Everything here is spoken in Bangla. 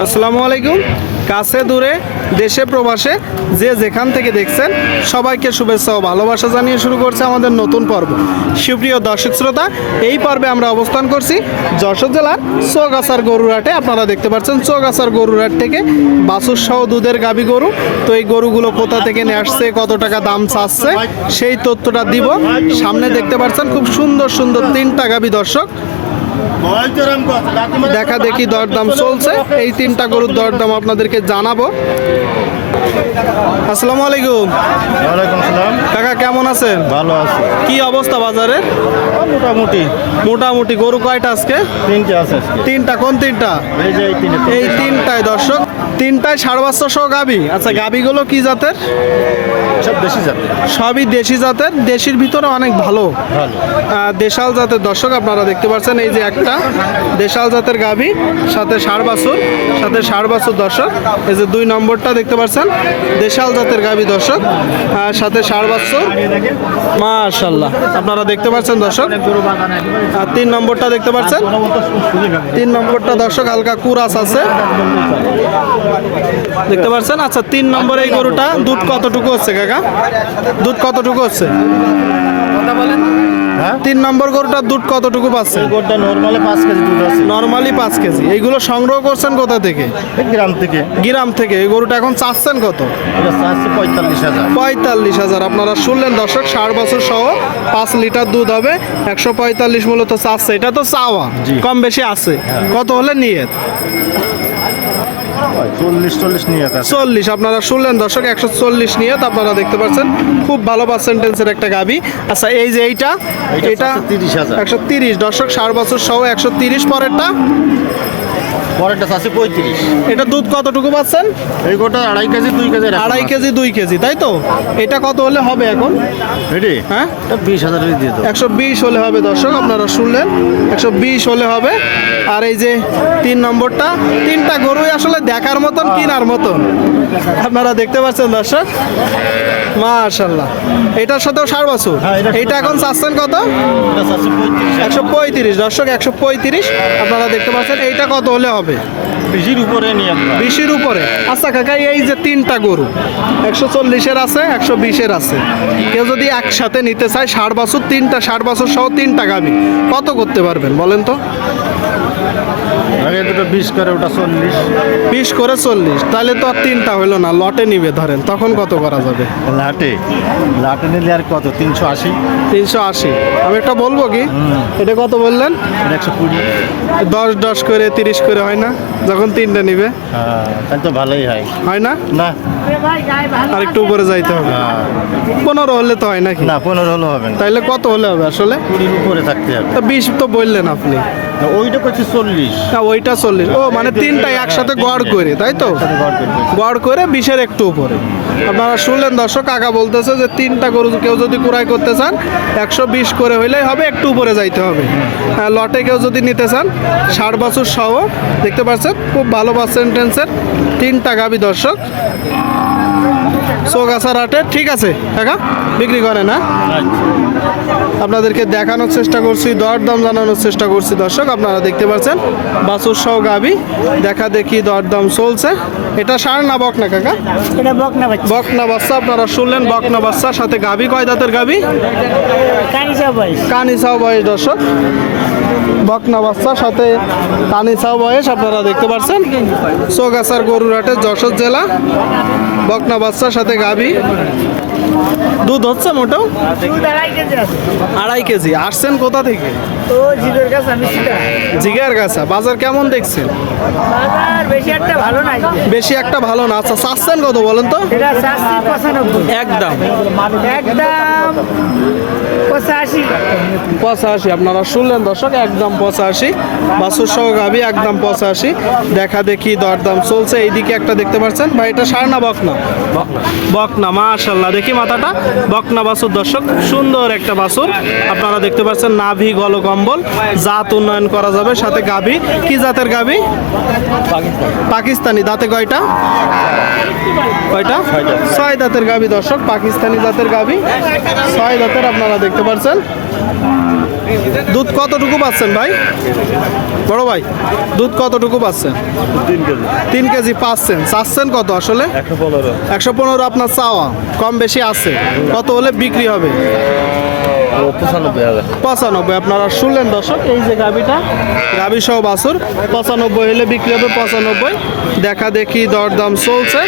আসসালামু আলাইকুম। কাছে দূরে, দেশে প্রবাসে যে যেখান থেকে দেখছেন, সবাইকে শুভেচ্ছা ও ভালোবাসা জানিয়ে শুরু করছে আমাদের নতুন পর্ব। সুপ্রিয় দর্শক শ্রোতা, এই পর্বে আমরা অবস্থান করছি যশোর জেলার চৌগাছার গরুরহাটে। আপনারা দেখতে পাচ্ছেন চৌগাছার গরুরহাট থেকে বাছুর সহ দুধের গাবি গরু। তো এই গরুগুলো কোথা থেকে নিয়ে আসছে, কত টাকা দাম চাচ্ছে, সেই তথ্যটা দিব। সামনে দেখতে পাচ্ছেন খুব সুন্দর সুন্দর তিনটা গাবি দর্শক। দেখা দেখি দরদাম চলছে। এই তিনটা গরুর দরদাম আপনাদেরকে জানাব। আসসালামু আলাইকুম। ওয়ালাইকুম সালাম কাকা কেমন আছেন? ভালো আছি। কি অবস্থা বাজারে? মোটামুটি। মোটামুটি গরু কয়টা আজকে? তিনটে আছে তিনটা কোন তিনটা? এই যে এই তিনটে। এই তিনটায় দর্শক। তিনটায় সাড়ে পাঁচশো সহ গাবি। আচ্ছা গাবিগুলো কি জাতের? সব বেশি যাবে সবই দেশি জাতের দেশির ভিতরে অনেক ভালো। ভালো। দেশাল জাতের দর্শক আপনারা দেখতে পাচ্ছেন এই যে একটা দেশাল জাতের গাভী সাথে ষাড় বাছুর সাথে ষাড় বাছুর দর্শক। এই যে দুই নম্বরটা দেখতে পাচ্ছেন দেশাল জাতের গাভী দর্শক সাথে ষাড় বাছুর মাশাল্লাহ আপনারা দেখতে পাচ্ছেন দর্শক। আর তিন নম্বরটা দেখতে পাচ্ছেন তিন নম্বরটা দর্শক হালকা কুরাস আছে। দেখতে পাচ্ছেন? আচ্ছা তিন নম্বর এই গরুটা দুধ কতটুকু হচ্ছে কাকা? দুধ কতটুকু হচ্ছে? হ্যাঁ? তিন নম্বর গরুটার দুধ কতটুকু পাচ্ছে? গোটা নর্মালে পাঁচ কেজি দুধ আছে। নর্মালি পাঁচ কেজি। এইগুলো সংগ্রহ করছেন কোথা থেকে? গ্রাম থেকে। গ্রাম থেকে। এই গরুটা এখন চাচ্ছেন কত? পঁয়তাল্লিশ হাজার। পঁয়তাল্লিশ হাজার। আপনারা শুনলেন দর্শক ষাট বছর সহ পাঁচ লিটার দুধ হবে। একশো পঁয়তাল্লিশ মূলত চাচ্ছে। এটা তো চাওয়া। কম বেশি আছে। কত হলে নিয়ে? চল্লিশ চল্লিশ নিয়ে চল্লিশ আপনারা শুনলেন দর্শক একশো চল্লিশ নিয়ে তো আপনারা দেখতে পাচ্ছেন খুব ভালো পার্সেন্টেন্সের একটা গাবি। আচ্ছা এই যে এইটা এইটা এটা তিরিশ হাজার। একশো তিরিশ। দর্শক ষাট বছর সহ একশো তিরিশ পরেরটা। পরেরটা পঁয়ত্রিশ। এটা দুধ কতটুকু পাচ্ছেন? এই গোটা আড়াই কেজি দুই কেজি আড়াই কেজি দুই কেজি তাই তো? এটা কত হলে হবে এখন? রেডি? হ্যাঁ? বিশ হাজার দিয়ে একশো বিশ হলে হবে দর্শক আপনারা শুনলেন। একশো বিশ হলে হবে। আর এই যে তিন নম্বরটা তিনটা গরুই আসলে দেখার মতন কিনার মতন। আপনারা দেখতে পাচ্ছেন দর্শক? মাশাল্লাহ এটার সাথেও বছর। হ্যাঁ, সাথে এইটা এখন চাচ্ছেন কত? এটা একশো পঁয়ত্রিশ। দর্শক একশো পঁয়ত্রিশ। আপনারা দেখতে পাচ্ছেন এইটা কত হলে হবে? বেশির উপরে উপরে। আচ্ছা কাকা এই যে তিনটা গরু একশো চল্লিশের আছে একশো বিশের আছে। কেউ যদি একসাথে নিতে চায় ষাট বছর তিনটা ষাট বছর সহ তিনটা গাবি কত করতে পারবেন বলেন তো? আগে দুটো বিশ করে ওটা চল্লিশ। বিশ করে চল্লিশ তাহলে তো আর তিনটা হইল না লটে নিবে ধরেন তখন কত করা যাবে? লাটে লাটে নিলে আর কত তিনশো আশি? তিনশো আশি। আমি একটা বলব কি? এটা কত বললেন? একশো কুড়ি। দশ দশ করে তিরিশ করে হয় না? যখন তিনটা নিবে? হ্যাঁ তাহলে তো ভালোই হয়। হয় না? না। আর একটু উপরে যাইতে হবে। হ্যাঁ। পনেরো হলে তো হয় নাকি? না পনেরো হলো হবে না। তাইলে কত হলে হবে আসলে? কুড়ির উপরে থাকতে হবে। তা বিশ তো বললেন আপনি। ওইটা করছে চল্লিশ। না ওইটা চল্লিশ। ও মানে তিনটাই একসাথে গড় করে তাই তো? গড় করে বিশের একটু উপরে। আপনারা শুনলেন দর্শক কাকা বলতেছে যে তিনটা গরু কেউ যদি কুড়াই করতে চান একশো বিশ করে হইলেই হবে একটু উপরে যাইতে হবে। আর লটে কেউ যদি নিতে চান ষাট বছর সহ দেখতে পাচ্ছেন খুব ভালো পার্সেন্টেন্সের তিনটা গাবি দর্শক। চৌগাছার হাটে ঠিক আছে কাকা? বিক্রি করে না আপনাদেরকে দেখানোর চেষ্টা করছি দরদাম জানানোর চেষ্টা করছি দর্শক আপনারা দেখতে পাচ্ছেন বাসুর সহ গাবি দেখা দেখি দরদাম চলছে। এটা সার না বক না কাকা? এটা বকনা বাচ্চা। বকনা বাচ্চা আপনারা শুনলেন বকনা বাচ্চার সাথে গাবি কয় দাঁতের গাবি? কানিসা বয়স। কানিসাও বয়স দর্শক। বকনা বাচ্চার সাথে তানিসাও বয়স, আপনারা দেখতে পাচ্ছেন সোগাসার গরুরহাটে যশোর জেলা, বকনা বাচ্চার সাথে গাবি দুধ হচ্ছে মোটেও? আড়াই কেজি আসছেন কোথা থেকে? জিগের গাছা বাজার কেমন দেখছেন? বেশি একটা ভালো না। আচ্ছা চাচ্ছেন কত বলেন তো? একদম। একদম পঁচাশি। পঁচাশি। আপনারা শুনলেন দর্শক একদম পঁচাশি। বাসুর সহ গাবি একদম পঁচাশি। দেখা দেখি দরদাম চলছে। এইদিকে একটা দেখতে পাচ্ছেন। ভাই এটা সার না বকনা। বকনা মাশাল্লাহ। দেখি মাথাটা বকনা বাসুর দর্শক সুন্দর একটা বাসুর আপনারা দেখতে পাচ্ছেন নাভি গল কম্বল জাত উন্নয়ন করা যাবে। সাথে গাভি কি জাতের গাভি? পাকিস্তানি। দাঁতে কয়টা? কয়টা? ছয় দাঁতের গাভি দর্শক পাকিস্তানি জাতের গাভি। ছয় দাঁতের আপনারা দেখতে পাচ্ছেন। দুধ কতটুকু পাচ্ছেন ভাই? বড় ভাই দুধ কতটুকু পাচ্ছেন? তিন কেজি। পাচ্ছেন। চাচ্ছেন কত আসলে? একশো পনেরো। আপনার চাওয়া কম বেশি আছে। কত হলে বিক্রি হবে? পঁচানব্বই আপনারা শুনলেন দর্শক এই যে গাবিটা গাবি সহ বাছুর পঁচানব্বই হলে বিক্রি হবে পঁচানব্বই। দেখা দেখি দরদাম চলছে।